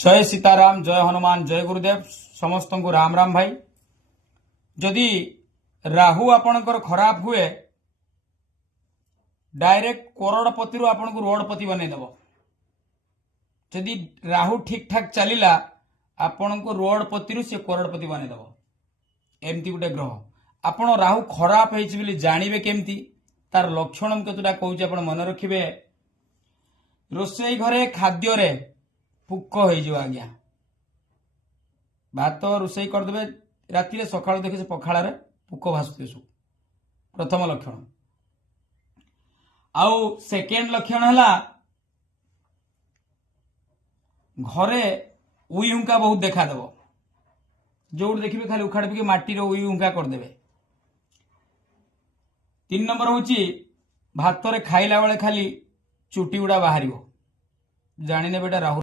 जय सीताराम, जय हनुमान, जय गुरुदेव। समस्त को राम राम भाई। जदि राहु आपणकर खराब हुए डायरेक्ट करोड़पति रु आपन को रोडपति बनईदेव। जदि राहु ठीक ठाक चलला आपण को रोडपति रु से करोड़पति बनईदेव। एमती गोटे ग्रह आपण राहु खराब होइछि जानवे केमती तार लक्षण केतुटा कहूँ आप मन रखिए। रोसई घरे खाद्य रे पुक हो आज्ञा भात रोसई करदे राति सका देखे से पखाड़ पुक भासुवे सब प्रथम लक्षण। आउ सेकेंड लक्षण है घरे उई हुंका बहुत देखादेव। जो देखिए खाली उखाड़ पी माटी उई हुंका करदे। 3 नंबर हूँ भात रे खाइला बेले खाली चुटी गुड़ा बाहर जाने बेटा राहु।